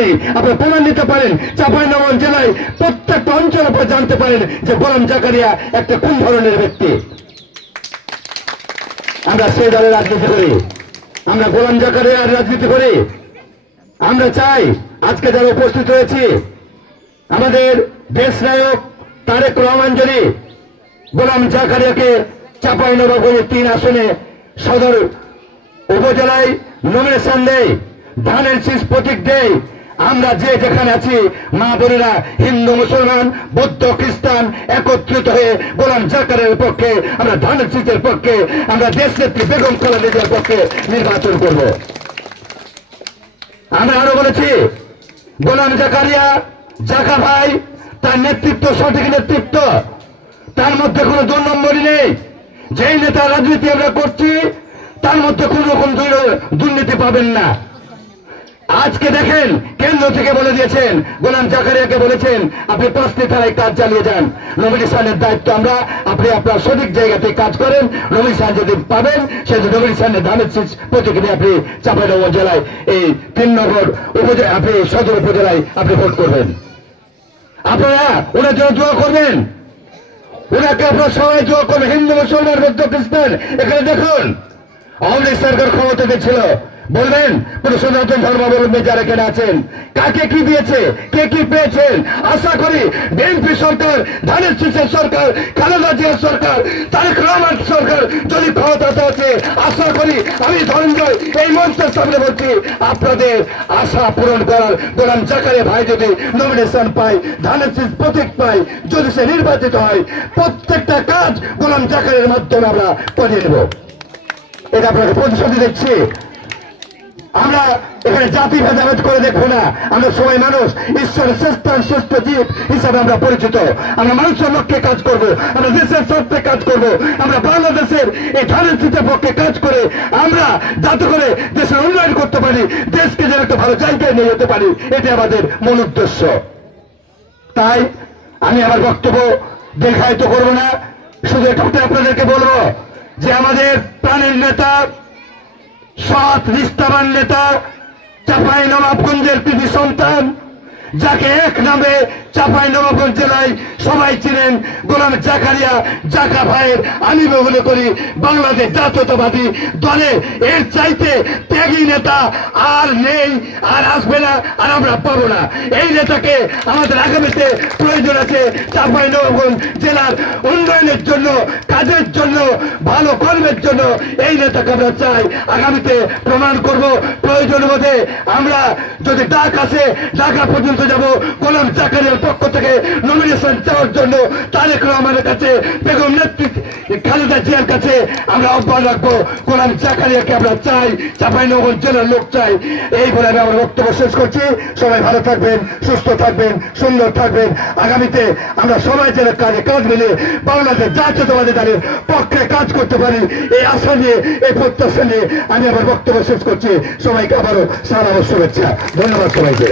নেই। আপনারা প্রমাণ দিতে পারেন, চাঁপাইনবাবগঞ্জ জেলায় প্রত্যেকটা অঞ্চল আপনারা জানতে পারেন যে গোলাম জাকারিয়া একটা কোন ধরনের ব্যক্তি। আমরা সেই দলের রাজনীতি করি, আমরা গোলাম জাকারিয়ার রাজনীতি করি। আমরা চাই আজকে যারা উপস্থিত হয়েছি, আমাদের দেশ নায়ক তারেক রহমান যদি গোলাম জাকারিয়াকে চাঁপাইনবাবগঞ্জের 3 আসনে সদর উপজেলায় নমিনেশন দেয়, ধানের শীষ প্রতীক দেয়, আমরা যে যেখানে আছি মা বোনেরা হিন্দু মুসলমান বৌদ্ধ খ্রিস্টান একত্রিত হয়ে গোলাম জাকারিয়ার পক্ষে, আমরা ধানের শীষের পক্ষে, আমরা দেশ নেত্রী বেগম খালেদা জিয়ার পক্ষে নির্বাচন করব। আমরা আরো বলেছি গোলাম জাকারিয়া জাকা ভাই, তার নেতৃত্ব সঠিক নেতৃত্ব, তার মধ্যে কোনো 2 নম্বরই নেই। যেই নেতা রাজনীতি আমরা করছি তার মধ্যে কোন রকম দুর্নীতি পাবেন না। আজকে দেখেন কেন্দ্র থেকে বলে দিয়েছেন, গোলাম জাকারিয়াকে বলেছেন আপনি 5টি থানায় কাজ চালিয়ে যান, নমিনেশনের দায়িত্ব আমরা, আপনি আপনার সঠিক জায়গাতে কাজ করেন, নমিনেশন যদি পাবেন সেই নমিনেশনের ধানের শীষ প্রতীক নিয়ে আপনি চাঁপাইনবাবগঞ্জ জেলায় এই 3 নম্বর উপজেলা আপনি সদর উপজেলায় আপনি ভোট করবেন। আপনারা ওনার জন্য দোয়া করবেন, ওনাকে আপনার সবাই দোয়া করবেন, হিন্দু মুসলমান বৌদ্ধ খ্রিস্টান। এখানে দেখুন আওয়ামী লীগ সরকার ক্ষমতাতে ছিল, বলবেন কোন সনাতন ধর্মাবলম্বী যারা এখানে আছেন কাকে কি দিয়েছে, কে কি পেয়েছেন। আশা করি বিএনপি সরকার, ধানের শীষের সরকার, খালেদা জিয়ার সরকার, তারেক রহমান সরকার যদি ক্ষমতাতে আছে, আশা করি আমি ধনঞ্জয় এই মঞ্চের সামনে বলছি আপনাদের আশা পূরণ করার গোলাম জাকারিয়া ভাই যদি নমিনেশন পায়, ধানের শীষ প্রতীক পায়, যদি সে নির্বাচিত হয়, প্রত্যেকটা কাজ গোলাম জাকারিয়ার মাধ্যমে আমরা করিয়ে নেব। এটা আপনাকে প্রতিশ্রুতি দিচ্ছি। আমরা এখানে জাতি ভেদাভেদ করে দেখবো না, আমরা সবাই মানুষ, ঈশ্বরের শ্রেষ্ঠ জীব হিসাবে আমরা পরিচিত। আমরা মানুষের লক্ষ্যে কাজ করব, আমরা দেশের স্বার্থে কাজ করব, আমরা বাংলাদেশের এই ধানের শীষের পক্ষে কাজ করে আমরা যাতে করে দেশের উন্নয়ন করতে পারি, দেশকে যেন একটা ভালো জায়গায় নিয়ে যেতে পারি, এটা আমাদের মূল উদ্দেশ্য। তাই আমি আমার বক্তব্য দীর্ঘায়িত করব না, শুধু একটু আপনাদেরকে বলবো যে আমাদের প্রাণের নেতা, সৎ নিষ্ঠাবান নেতা, চাঁপাইনবাবগঞ্জের কৃতি সন্তান, যাকে এক নামে চাঁপাইনবাবগঞ্জ জেলায় সবাই চিনেন, গোলাম জাকারিয়া জাকা ভাইয়ের আমি মনে করি বাংলাদেশ জাতীয়তাবাদী দলে এর চাইতে ত্যাগী নেতা আর নেই, আর আসবে না, আর আমরা পাবো না। এই নেতাকে আমাদের আগামীতে প্রয়োজন আছে চাঁপাইনবাবগঞ্জ জেলার উন্নয়নের জন্য, কাজের জন্য, ভালো কর্মের জন্য। এই নেতাকে আমরা চাই, আগামীতে প্রমাণ করব। প্রয়োজন বোধে আমরা যদি ডাক আসে ঢাকা পর্যন্ত যাব, গোলাম জাকারিয়ার পক্ষ থেকে নমিনেশন চাওয়ার জন্য তারেক রহমানের কাছে, বেগম নেত্রী খালেদা জিয়ার কাছে আমরা আহ্বান রাখবো। গোলাম জাকারিয়াকে আমরা চাই, চাঁপাইনবাবগঞ্জ জেলার লোক চাই। এই বলে আমি আমার বক্তব্য শেষ করছি। সবাই ভালো থাকবেন, সুস্থ থাকবেন, সুন্দর থাকবেন। আগামীতে আমরা সবাই যেন কাজে কাজ মিলে বাংলাদেশ জাতীয়তাবাদী দলের পক্ষে কাজ করতে পারি, এই আশা নিয়ে, এই প্রত্যাশা নিয়ে আমি আমার বক্তব্য শেষ করছি। সবাইকে আবারও সালাম ও শুভেচ্ছা। ধন্যবাদ সবাইকে।